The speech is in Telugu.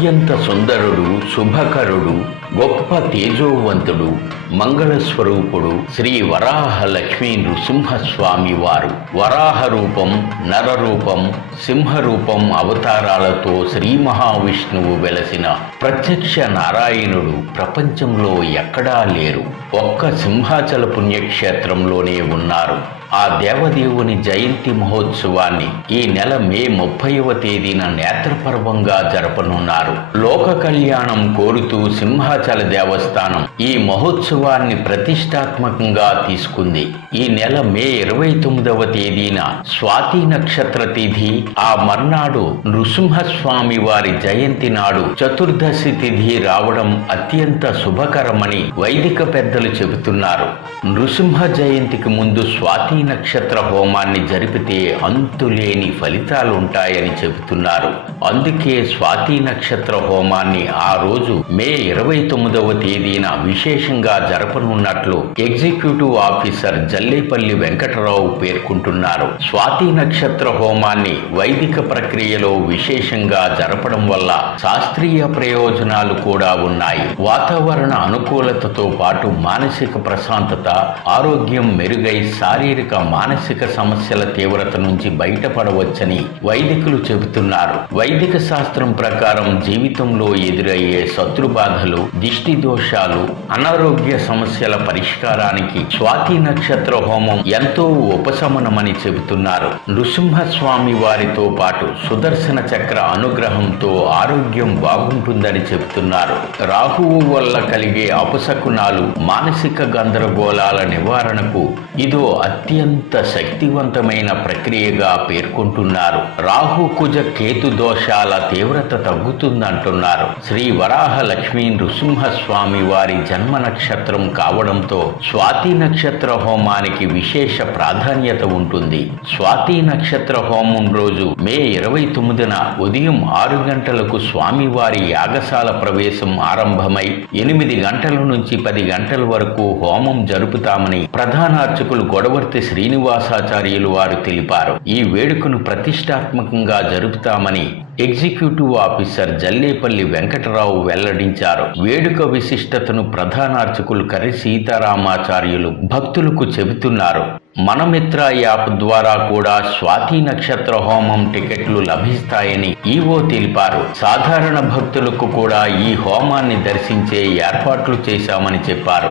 అత్యంత సుందరుడు, శుభకరుడు, గొప్ప తేజోవంతుడు, మంగళస్వరూపుడు శ్రీ వరాహ లక్ష్మీ నృసింహస్వామి వారు వరాహ రూపం, నరరూపం, సింహరూపం అవతారాలతో శ్రీ మహావిష్ణువు వెలసిన ప్రత్యక్ష నారాయణుడు ప్రపంచంలో ఎక్కడా లేరు. ఒక్క సింహాచల పుణ్యక్షేత్రంలోనే ఉన్నారు. ఆ దేవదేవుని జయంతి మహోత్సవాన్ని ఈ నెల మే 30వ తేదీన నేత్రపర్వంగా జరపనున్నారు. లోక కళ్యాణం కోరుతూ సింహాచల దేవస్థానం ఈ మహోత్సవాన్ని ప్రతిష్టాత్మకంగా తీసుకుంది. ఈ నెల మే 29వ తేదీన స్వాతి నక్షత్ర తిథి, ఆ మర్నాడు నృసింహస్వామి వారి జయంతి నాడు చతుర్దశి తిథి రావడం అత్యంత శుభకరమని వైదిక పెద్దలు చెబుతున్నారు. నృసింహ జయంతికి ముందు స్వాతి నక్షత్ర హోమాన్ని జరిపితే అంతులేని ఫలితాలుంటాయని చెబుతున్నారు. అందుకే స్వాతి నక్షత్ర హోమాన్ని ఆ రోజు మే 29వ తేదీన విశేషంగా జరపనున్నట్లు ఎగ్జిక్యూటివ్ ఆఫీసర్ జల్లేపల్లి వెంకటరావు పేర్కొంటున్నారు. స్వాతి నక్షత్ర హోమాన్ని వైదిక ప్రక్రియలో విశేషంగా జరపడం వల్ల శాస్త్రీయ ప్రయోజనాలు కూడా ఉన్నాయి. వాతావరణ అనుకూలతతో పాటు మానసిక ప్రశాంతత, ఆరోగ్యం మెరుగై శారీరక మానసిక సమస్యల తీవ్రత నుంచి బయటపడవచ్చని వైదికులు చెబుతున్నారు. వైదిక శాస్త్రం ప్రకారం జీవితంలో ఎదురయ్యే శత్రుబాధలు, దిష్టి దోషాలు, అనారోగ్య సమస్యల పరిష్కారానికి స్వాతి నక్షత్ర హోమం ఎంతో ఉపశమనమని చెబుతున్నారు. నృసింహస్వామి వారితో పాటు సుదర్శన చక్ర అనుగ్రహంతో ఆరోగ్యం బాగుంటుందని చెబుతున్నారు. రాహువు వల్ల కలిగే అపశకునాలు, మానసిక గందరగోళాల నివారణకు ఇదో అత్యంత శక్తివంతమైన ప్రక్రియగా పేర్కొంటున్నారు. రాహు కుజ కేతు దోషాల తీవ్రత తగ్గుతుందంటున్నారు. శ్రీ వరాహ లక్ష్మీ నృసింహస్వామి వారి జన్మ నక్షత్రం కావడంతో స్వాతి నక్షత్ర హోమానికి విశేష ప్రాధాన్యత ఉంటుంది. స్వాతి నక్షత్ర హోమం రోజు మే 29న ఉదయం 6 గంటలకు స్వామివారి యాగశాల ప్రవేశం ఆరంభమై 8 గంటల నుంచి 10 గంటల వరకు హోమం జరుపుతామని ప్రధాన అర్చకులు గొడవర్తి శ్రీనివాసాచార్యులు వారు తెలిపారు. ఈ వేడుకను ప్రతిష్టాత్మకంగా జరుపుతామని ఎగ్జిక్యూటివ్ ఆఫీసర్ జల్లేపల్లి వెంకటరావు వెల్లడించారు. వేడుక విశిష్టతను ప్రధాన అర్చకులు కర్రి సీతారామాచార్యులు భక్తులకు చెబుతున్నారు. మనమిత్ర యాప్ ద్వారా కూడా స్వాతి నక్షత్ర హోమం టికెట్లు లభిస్తాయని ఈవో తెలిపారు. సాధారణ భక్తులకు కూడా ఈ హోమాన్ని దర్శించే ఏర్పాట్లు చేశామని చెప్పారు.